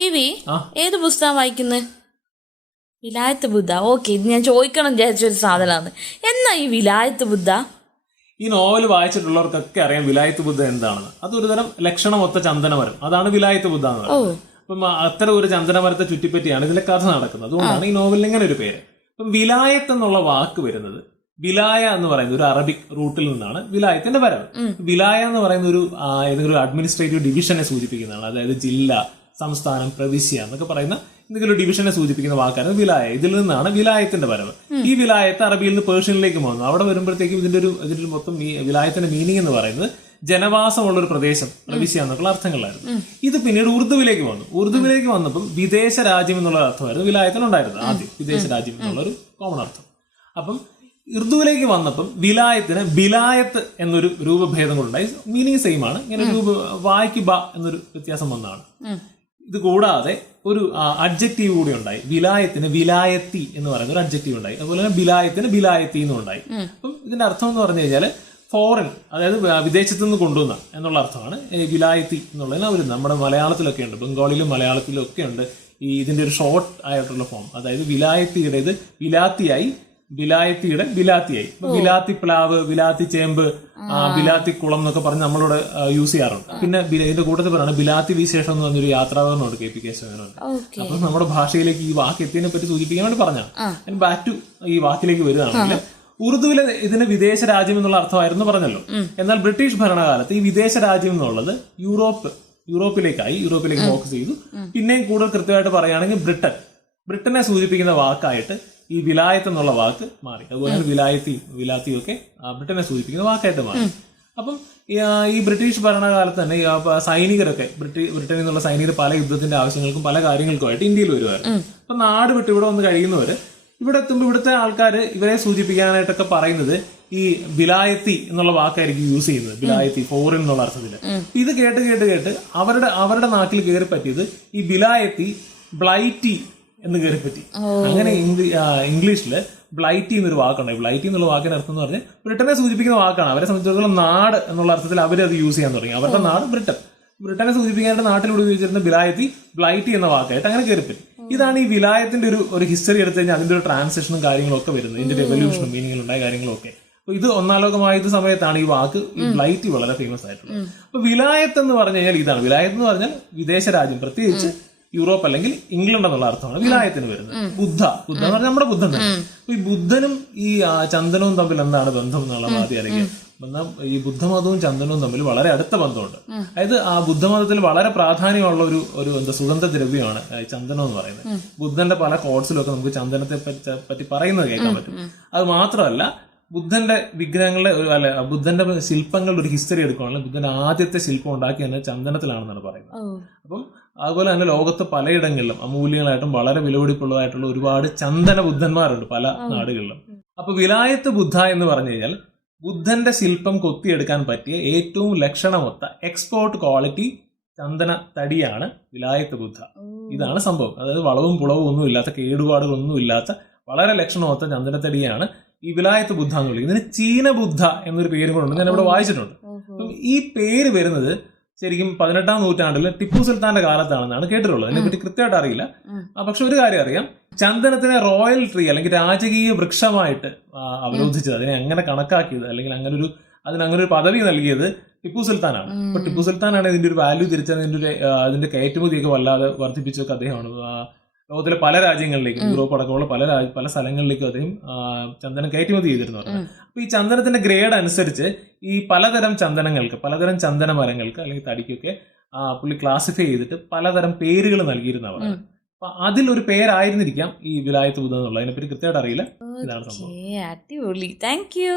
ഇവി. ഏത് പുസ്തകം വായിക്കുന്നത് വിലായത്ത് ബുദ്ധ. ഓക്കെ ഇത് ഞാൻ ചോദിക്കണം വിചാരിച്ച ഒരു സാധനമാണ്. എന്നാ ഈ വിലായത്ത് ബുദ്ധ? ഈ നോവൽ വായിച്ചിട്ടുള്ളവർക്കൊക്കെ അറിയാം വിലായത്ത് ബുദ്ധ എന്താണെന്ന്. അതൊരു തരം ലക്ഷണമൊത്ത ചന്ദനമരം. അതാണ് വിലായത്ത് ബുദ്ധ എന്ന് പറയുന്നത്. അപ്പം അത്തരം ഒരു ചന്ദനമരത്തെ ചുറ്റിപ്പറ്റിയാണ് ഇതിന്റെ കഥ നടക്കുന്നത്. അതുകൊണ്ടാണ് ഈ നോവലിന് ഇങ്ങനെ ഒരു പേര്. അപ്പം വിലായത്ത് എന്നുള്ള വാക്ക് വരുന്നത് വിലായ എന്ന് പറയുന്ന ഒരു അറബിക് റൂട്ടിൽ നിന്നാണ് വിലായത്തിന്റെ വരവ്. വിലായ എന്ന് പറയുന്ന ഒരു ഏതെങ്കിലും ഒരു അഡ്മിനിസ്ട്രേറ്റീവ് ഡിവിഷനെ സൂചിപ്പിക്കുന്നതാണ്. അതായത് ജില്ല സംസ്ഥാനം പ്രവിശ്യ എന്നൊക്കെ പറയുന്ന എന്തെങ്കിലും ഒരു ഡിവിഷനെ സൂചിപ്പിക്കുന്ന വാക്കാണ് വിലായ. ഇതിൽ നിന്നാണ് വിലായത്തിന്റെ വരവ്. ഈ വിലായത്ത് അറബിയിൽ നിന്ന് പേർഷ്യനിലേക്ക് പോകുന്നു. അവിടെ വരുമ്പോഴത്തേക്കും ഇതിന്റെ ഒരു ഇതിന്റെ മൊത്തം വിലായത്തിന്റെ മീനിങ് എന്ന് പറയുന്നത് ജനവാസമുള്ള ഒരു പ്രദേശം പ്രവിശ്യ എന്നൊക്കെയുള്ള അർത്ഥങ്ങളായിരുന്നു. ഇത് പിന്നീട് ഉറുദുവിലേക്ക് വന്നു. ഉറുദുവിലേക്ക് വന്നപ്പോൾ വിദേശ രാജ്യം എന്നുള്ള അർത്ഥമായിരുന്നു വിലായത്തിനുണ്ടായിരുന്നത് ആദ്യം. വിദേശ രാജ്യം എന്നുള്ള ഒരു കോമൺ അർത്ഥം. അപ്പം ഉറുദുവിലേക്ക് വന്നപ്പം വിലായത്തിന് ബിലായത്ത് എന്നൊരു രൂപഭേദം കൊണ്ടുണ്ടായി മീനിങ് സെയിം ആണ്. ഇങ്ങനെ രൂപ വായിക്കുക എന്നൊരു വ്യത്യാസം വന്നതാണ്. ഇത് കൂടാതെ ഒരു അഡ്ജക്റ്റീവ് കൂടി ഉണ്ടായി. വിലായത്തിന് വിലായത്തി എന്ന് പറയുന്ന ഒരു അഡ്ജക്റ്റീവ് ഉണ്ടായി. അതുപോലെ തന്നെ ബിലായത്തിന് ബിലായത്തി എന്നും ഉണ്ടായി. അപ്പം ഇതിന്റെ അർത്ഥം എന്ന് പറഞ്ഞു കഴിഞ്ഞാൽ ഫോറിൻ അതായത് വിദേശത്ത് നിന്ന് കൊണ്ടുവന്ന എന്നുള്ള അർത്ഥമാണ്. ഈ വിലായത്തി എന്നുള്ളതിന് അവർ നമ്മുടെ മലയാളത്തിലൊക്കെ ഉണ്ട്. ബംഗാളിലും മലയാളത്തിലും ഒക്കെ ഉണ്ട് ഈ ഇതിന്റെ ഒരു ഷോർട്ട് ആയിട്ടുള്ള ഫോം അതായത് വിലായത്തിയുടെ ഇത് വിലാത്തിയായി വിലായത്തിയുടെ വിലാത്തിയായി. വിലാത്തി പ്ലാവ് വിലാത്തി ചേമ്പ് ആ, വിലാത്തി കുളം എന്നൊക്കെ പറഞ്ഞ് നമ്മളിവിടെ യൂസ് ചെയ്യാറുണ്ട്. പിന്നെ ഇതിന്റെ കൂട്ടത്തിൽ പറയാണ് ബിലാത്തി വിശേഷം എന്ന് പറഞ്ഞൊരു യാത്രാപകരണമുണ്ട് കെ പി കേശവനുണ്ട് അപ്പൊ നമ്മുടെ ഭാഷയിലേക്ക് ഈ വാക്ക് എത്തിയതിനെ പറ്റി സൂചിപ്പിക്കാൻ വേണ്ടി പറഞ്ഞാണ് ബാക്ക് ടു ഈ വാക്കിലേക്ക് വരുന്നതാണ് ഉറുദുവിലെ ഇതിന് വിദേശ രാജ്യം എന്നുള്ള അർത്ഥമായിരുന്നു പറഞ്ഞല്ലോ. എന്നാൽ ബ്രിട്ടീഷ് ഭരണകാലത്ത് ഈ വിദേശ രാജ്യം എന്നുള്ളത് യൂറോപ്പ് യൂറോപ്പിലേക്കായി യൂറോപ്പിലേക്ക് ഫോക്കസ് ചെയ്തു. പിന്നെയും കൂടുതൽ കൃത്യമായിട്ട് പറയുകയാണെങ്കിൽ ബ്രിട്ടൻ. ബ്രിട്ടനെ സൂചിപ്പിക്കുന്ന വാക്കായിട്ട് ഈ വിലായത്ത് എന്നുള്ള വാക്ക് മാറി. അതുപോലെ തന്നെ വിലായത്തി വിലാത്തിയും ഒക്കെ ബ്രിട്ടനെ സൂചിപ്പിക്കുന്ന വാക്കായിട്ട് മാറി. അപ്പം ഈ, ബ്രിട്ടീഷ് ഭരണകാലത്ത് തന്നെ സൈനികരൊക്കെ ബ്രിട്ടീഷ് ബ്രിട്ടനിൽ നിന്നുള്ള സൈനികർ പല യുദ്ധത്തിന്റെ ആവശ്യങ്ങൾക്കും പല കാര്യങ്ങൾക്കുമായിട്ട് ഇന്ത്യയിൽ വരുമായിരുന്നു അപ്പൊ നാട് വിട്ട് ഇവിടെ വന്ന് കഴിയുന്നവര് ഇവിടെ എത്തുമ്പോൾ ഇവിടുത്തെ ആൾക്കാർ ഇവരെ സൂചിപ്പിക്കാനായിട്ടൊക്കെ പറയുന്നത് ഈ വിലായത്തി എന്നുള്ള വാക്കായിരിക്കും യൂസ് ചെയ്യുന്നത്. വിലായത്തി ഫോറിൻ എന്നുള്ള അർത്ഥത്തിൽ. ഇത് കേട്ട് കേട്ട് കേട്ട് അവരുടെ അവരുടെ നാട്ടിൽ കയറി പറ്റിയത് ഈ വിലായത്തി ബ്ലൈറ്റി എന്ന് കയറി പറ്റി. അങ്ങനെ ഇംഗ്ലീഷിൽ ബ്ലൈറ്റി എന്നൊരു വാക്കാണ്. ബ്ലൈറ്റി എന്നുള്ള വാക്കിന്റെ അർത്ഥം എന്ന് പറഞ്ഞാൽ ബ്രിട്ടനെ സൂചിപ്പിക്കുന്ന വാക്കാണ്. അവരെ സംബന്ധിച്ചിടത്തോളം നാട് എന്നുള്ള അർത്ഥത്തിൽ അവർ അത് യൂസ് ചെയ്യാൻ തുടങ്ങി. അവരുടെ നാട് ബ്രിട്ടൻ. ബ്രിട്ടനെ സൂചിപ്പിക്കാനായിട്ട് നാട്ടിലൂടെ ഉപയോഗിച്ചിരുന്ന ബിലായത്തി ബ്ലൈറ്റി എന്ന വാക്കായിട്ട് അങ്ങനെ കയറിപ്പറ്റി ഇതാണ് ഈ വിലായത്തിന്റെ ഒരു ഒരു ഹിസ്റ്ററി എടുത്തു കഴിഞ്ഞാൽ അതിന്റെ ഒരു ട്രാൻസാക്ഷനും കാര്യങ്ങളും ഒക്കെ വരുന്നത്. ഇതിന്റെ റെവല്യൂഷനും മീനിങ്ങിൽ ഉണ്ടായ കാര്യങ്ങളും ഒക്കെ. അപ്പൊ ഇത് ഒന്നാലോകമായ സമയത്താണ് ഈ വാക്ക് ബ്ലൈറ്റി വളരെ ഫേമസ് ആയിട്ടുള്ളത്. അപ്പൊ വിലായത്ത് എന്ന് പറഞ്ഞു കഴിഞ്ഞാൽ ഇതാണ്. വിലായത്ത് എന്ന് പറഞ്ഞാൽ വിദേശ രാജ്യം. പ്രത്യേകിച്ച് യൂറോപ്പ് അല്ലെങ്കിൽ ഇംഗ്ലണ്ട് എന്നുള്ള അർത്ഥമാണ് വിലായത്തിന് വരുന്നത്. ബുദ്ധ. ബുദ്ധ എന്ന് പറഞ്ഞാൽ നമ്മുടെ ബുദ്ധൻ തന്നെ. ഈ ബുദ്ധനും ഈ ചന്ദനവും തമ്മിൽ എന്താണ് ബന്ധം എന്നുള്ളത് ആദ്യം അറിയാം എന്നാൽ ഈ ബുദ്ധമതവും ചന്ദനവും തമ്മിൽ വളരെ അടുത്ത ബന്ധമുണ്ട്. അതായത് ആ ബുദ്ധമതത്തിൽ വളരെ പ്രാധാന്യമുള്ള ഒരു ഒരു എന്താ സുഗന്ധ ദ്രവ്യമാണ് ചന്ദനം എന്ന് പറയുന്നത്. ബുദ്ധന്റെ പല കോഡ്സിലൊക്കെ നമുക്ക് ചന്ദനത്തെ പറ്റി പറയുന്നത് കേൾക്കാൻ പറ്റും. അത് മാത്രമല്ല ബുദ്ധന്റെ വിഗ്രഹങ്ങളുടെ ഒരു അല്ല ബുദ്ധന്റെ ശില്പങ്ങളുടെ ഒരു ഹിസ്റ്ററി എടുക്കുകയാണെങ്കിൽ ബുദ്ധന്റെ ആദ്യത്തെ ശില്പം ഉണ്ടാക്കി തന്നെ ചന്ദനത്തിലാണെന്നാണ് പറയുന്നത്. അപ്പം അതുപോലെ തന്നെ ലോകത്ത് പലയിടങ്ങളിലും അമൂല്യങ്ങളായിട്ടും വളരെ വിലപിടിപ്പുള്ളതായിട്ടുള്ള ഒരുപാട് ചന്ദന ബുദ്ധന്മാരുണ്ട് പല നാടുകളിലും. അപ്പൊ വിലായത്ത് ബുദ്ധ എന്ന് പറഞ്ഞു കഴിഞ്ഞാൽ ബുദ്ധന്റെ ശില്പം കൊത്തിയെടുക്കാൻ പറ്റിയ ഏറ്റവും ലക്ഷണമൊത്ത എക്സ്പോർട്ട് ക്വാളിറ്റി ചന്ദന തടിയാണ് വിലായത്ത് ബുദ്ധ. ഇതാണ് സംഭവം. അതായത് വളവും പുളവും ഒന്നും ഇല്ലാത്ത കേടുപാടുകളൊന്നും ഇല്ലാത്ത വളരെ ലക്ഷണമൊത്ത ചന്ദനത്തടിയാണ് ഈ വിലായത്ത് ബുദ്ധ എന്ന് വിളിക്കും ഇതിന് ചീന ബുദ്ധ എന്നൊരു പേര് കൂടെ ഞാൻ ഇവിടെ വായിച്ചിട്ടുണ്ട്. ഈ പേര് വരുന്നത് ശരിക്കും പതിനെട്ടാം നൂറ്റാണ്ടിൽ ടിപ്പു സുൽത്താന്റെ കാലത്താണെന്നാണ് കേട്ടിട്ടുള്ളത്. അതിനെപ്പറ്റി കൃത്യമായിട്ട് അറിയില്ല. പക്ഷെ ഒരു കാര്യം അറിയാം. ചന്ദനത്തിനെ റോയൽ ട്രീ അല്ലെങ്കിൽ രാജകീയ വൃക്ഷമായിട്ട് അവരോധിച്ചത് അതിനെ അങ്ങനെ കണക്കാക്കിയത് അല്ലെങ്കിൽ അങ്ങനെ ഒരു അതിന് അങ്ങനെ ഒരു പദവി നൽകിയത് ടിപ്പു സുൽത്താനാണ്. അപ്പൊ ടിപ്പു സുൽത്താനാണ് ഇതിന്റെ ഒരു വാല്യൂ തിരിച്ചതിന്റെ ഒരു അതിന്റെ കയറ്റുമതിയൊക്കെ വല്ലാതെ വർദ്ധിപ്പിച്ചൊക്കെ അദ്ദേഹമാണ്. ലോകത്തിലെ പല രാജ്യങ്ങളിലേക്കും യൂറോപ്പ് അടക്കമുള്ള പല രാജ്യ- പല സ്ഥലങ്ങളിലേക്കും അദ്ദേഹം ചന്ദനം കയറ്റുമതി ചെയ്തിരുന്നു അപ്പൊ ഈ ചന്ദനത്തിന്റെ ഗ്രേഡ് അനുസരിച്ച് ഈ പലതരം ചന്ദനങ്ങൾക്ക് പലതരം ചന്ദന മരങ്ങൾക്ക് അല്ലെങ്കിൽ തടിക്കൊക്കെ പുള്ളി ക്ലാസിഫൈ ചെയ്തിട്ട് പലതരം പേരുകൾ നൽകിയിരുന്ന അവർ അപ്പൊ അതിലൊരു പേരായിരുന്നിരിക്കാം ഈ വിലായത്ത് ബുദ്ധ എന്നുള്ളത്. അതിനെപ്പറ്റി കൃത്യമായിട്ട് അറിയില്ല. ഇതാണ് സംഭവം. ഓക്കേ, അടിപൊളി. Thank you